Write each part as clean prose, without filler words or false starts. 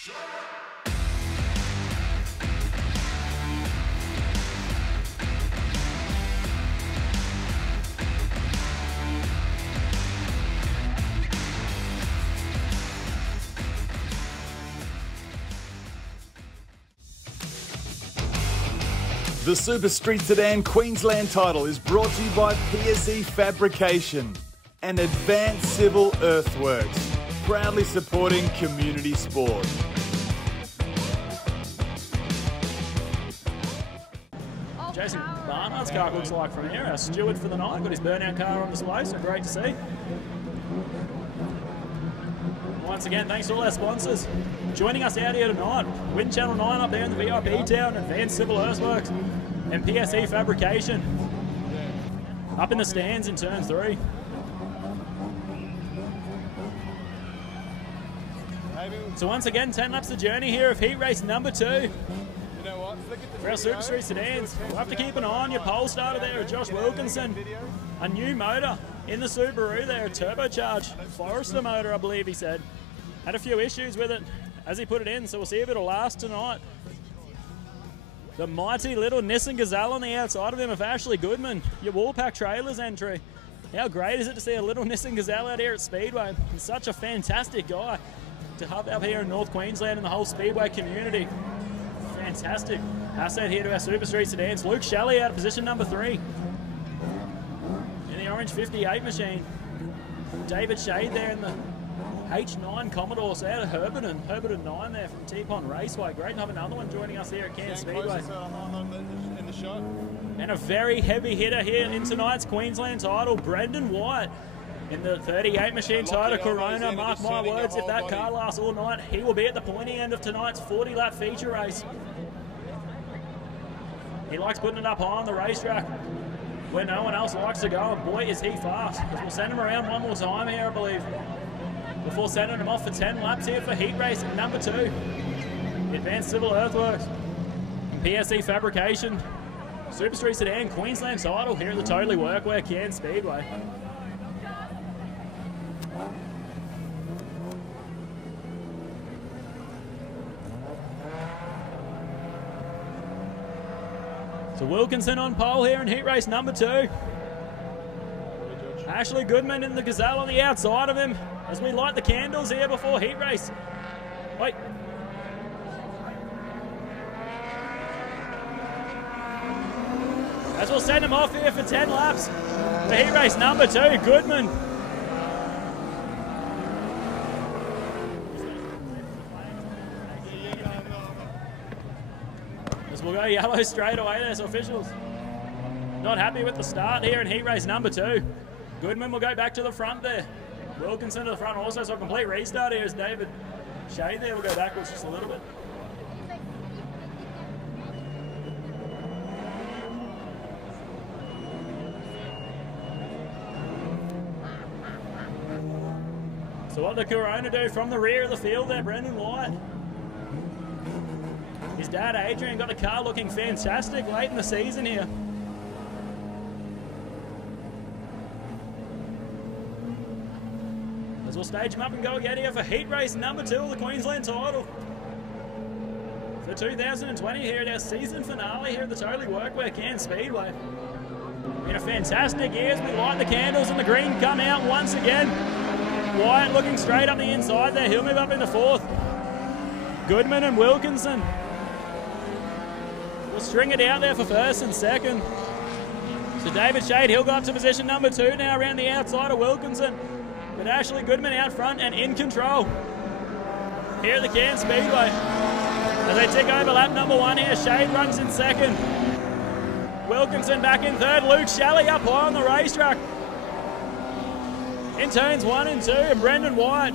The Super Street Sedan Queensland title is brought to you by PSE Fabrication and Advanced Civil Earthworks, proudly supporting community sport. Jason Barnard's car looks like from here, our steward for the night, got his burnout car on display, so great to see. Once again, thanks to all our sponsors joining us out here tonight. Wind Channel 9 up there in the VIP town, Advanced Civil Earthworks, and PSE Fabrication up in the stands in turn 3. So once again, 10 laps the journey here of heat race number 2. For our Super Street Sedans, we'll have to keep an eye on your pole starter there, Josh Wilkinson. A new motor in the Subaru there, a turbocharged Forester motor, I believe he said. Had a few issues with it as he put it in, so we'll see if it'll last tonight. The mighty little Nissan Gazelle on the outside of him of Ashley Goodman, your Woolpack Trailers entry. How great is it to see a little Nissan Gazelle out here at Speedway? He's such a fantastic guy to have up here in North Queensland and the whole Speedway community. Fantastic asset here to our Super Street Sedans. Luke Shelley out of position number 3 in the orange 58 machine. David Shade there in the H9 Commodore, so out of Herberton 9 there from T-Pond Raceway. Great to have another one joining us here at Cairns Speedway. And a very heavy hitter here in tonight's Queensland title, Brendan White. In the 38 machine Toyota Corona, mark my words, if that car lasts all night, he will be at the pointy end of tonight's 40-lap feature race. He likes putting it up high on the racetrack where no one else likes to go, and boy is he fast. We'll send him around one more time here, I believe, before sending him off for 10 laps here for heat race number 2. Advanced Civil Earthworks, PSE Fabrication, Super Street Sedan Queensland title here at the Totally Workwear Cairns Speedway. So Wilkinson on pole here in heat race number 2. Ashley Goodman in the Gazelle on the outside of him as we light the candles here before heat race. Wait. As we'll send him off here for 10 laps for heat race number 2, Goodman. We'll go yellow straight away there, so officials not happy with the start here in heat race number 2. Goodman will go back to the front there. Wilkinson to the front also, so a complete restart here as David Shade there will go backwards just a little bit. So what the Corona do from the rear of the field there, Brendan White. His dad, Adrian, got the car looking fantastic late in the season here. As we'll stage him up and go again here for heat race number 2 of the Queensland title. For 2020 here at our season finale here at the Totally Workwear Cairns Speedway. Been a fantastic year as we light the candles and the green come out once again. Wyatt looking straight up the inside there. He'll move up into 4th. Goodman and Wilkinson will string it out there for 1st and 2nd. So David Shade, he'll go up to position number 2 now around the outside of Wilkinson. But Ashley Goodman out front and in control here at the Cairns Speedway. As they tick over lap number 1 here, Shade runs in 2nd. Wilkinson back in 3rd. Luke Shelley up high on the racetrack in turns 1 and 2. And Brendan White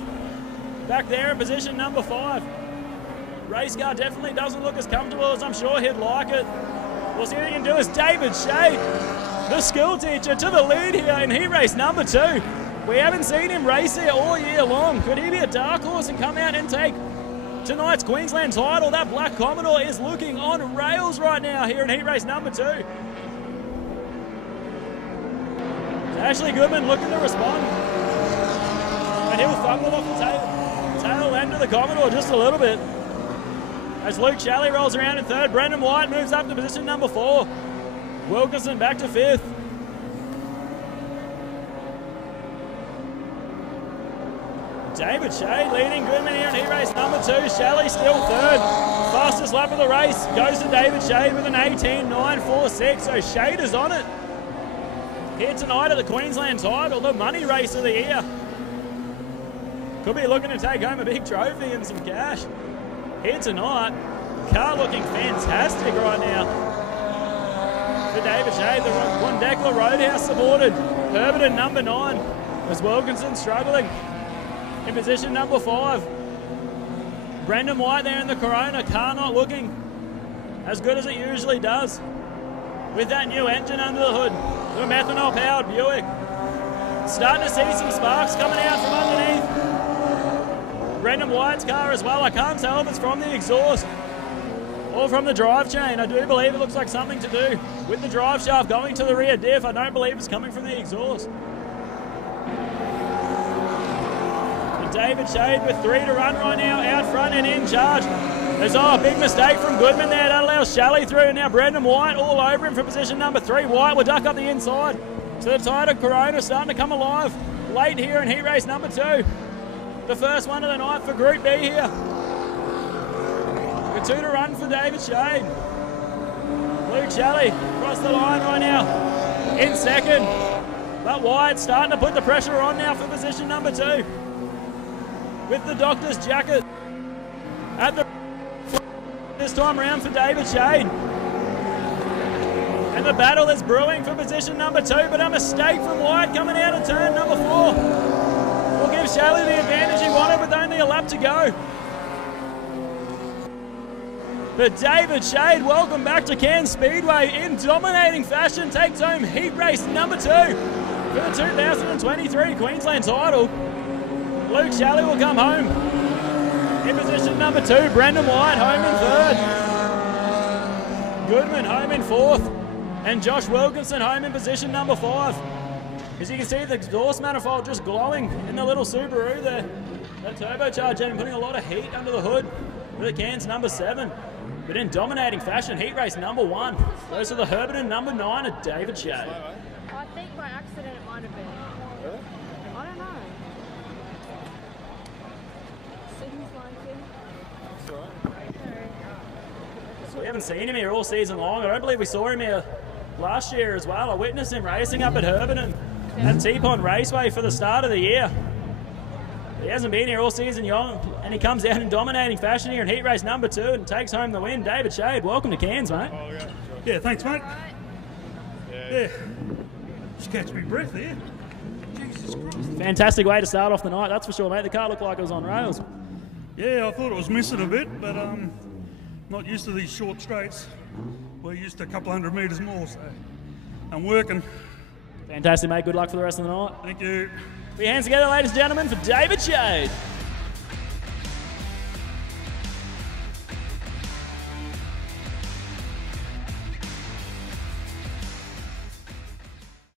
back there in position number 5. Race car definitely doesn't look as comfortable as I'm sure he'd like it. We'll see what he can do as David Shade, the school teacher, to the lead here in heat race number 2. We haven't seen him race here all year long. Could he be a dark horse and come out and take tonight's Queensland title? That black Commodore is looking on rails right now here in heat race number 2. Ashley Goodman looking to respond. And he'll fumble off the tail end into the Commodore just a little bit. As Luke Shelley rolls around in third, Brendan White moves up to position number 4. Wilkinson back to 5th. David Shade leading Goodman here in heat race number 2. Shelley still 3rd. Fastest lap of the race goes to David Shade with an 18.946. So Shade is on it. Here tonight at the Queensland title, the money race of the year. Could be looking to take home a big trophy and some cash. Here tonight, car looking fantastic right now. For David Shade, the Wandekla Roadhouse supported. Herberton number 9 as Wilkinson struggling. In position number 5, Brendan White there in the Corona, car not looking as good as it usually does. With that new engine under the hood, the methanol powered Buick. Starting to see some sparks coming out from underneath Brendan White's car as well. I can't tell if it's from the exhaust or from the drive chain. I do believe it looks like something to do with the drive shaft going to the rear diff. I don't believe it's coming from the exhaust. David Shade with 3 to run right now, out front and in charge. There's a big mistake from Goodman there. That allows Shelley through. Now Brendan White all over him for position number 3. White will duck up the inside. So the Toyota Corona starting to come alive late here in heat race number 2. The first one of the night for Group B here. With 2 to run for David Shade. Luke Shelley across the line right now in second. But White starting to put the pressure on now for position number 2. With the doctor's jacket at the this time around for David Shade. And the battle is brewing for position number 2, but a mistake from White coming out of turn number 4 will give Shelley the advantage he wanted with only a lap to go. But David Shade, welcome back to Cairns Speedway in dominating fashion, takes home heat race number 2 for the 2023 Queensland title. Luke Shelley will come home in position number 2. Brendan White home in 3rd. Goodman home in 4th. And Josh Wilkinson home in position number 5. As you can see, the exhaust manifold just glowing in the little Subaru there. That turbocharged engine putting a lot of heat under the hood with the Cairns number 7. But in dominating fashion, heat race number 1 goes to the Herberton number 9 of David Shade. I think by accident it might have been. Really? I don't know. We haven't seen him here all season long. I don't believe we saw him here last year as well. I witnessed him racing up at Herberton at T-Pond Raceway for the start of the year. He hasn't been here all season long, and he comes out in dominating fashion here in heat race number 2 and takes home the win. David Shade, welcome to Cairns, mate. Oh, yeah. Yeah, thanks, mate. Yeah. Just catch me breath there. Jesus Christ. Fantastic way to start off the night, that's for sure, mate. The car looked like it was on rails. Yeah, I thought it was missing a bit, but not used to these short straights. We're used to a couple 100 metres more, so I'm working. Fantastic, mate. Good luck for the rest of the night. Thank you. Put your hands together, ladies and gentlemen, for David Shade.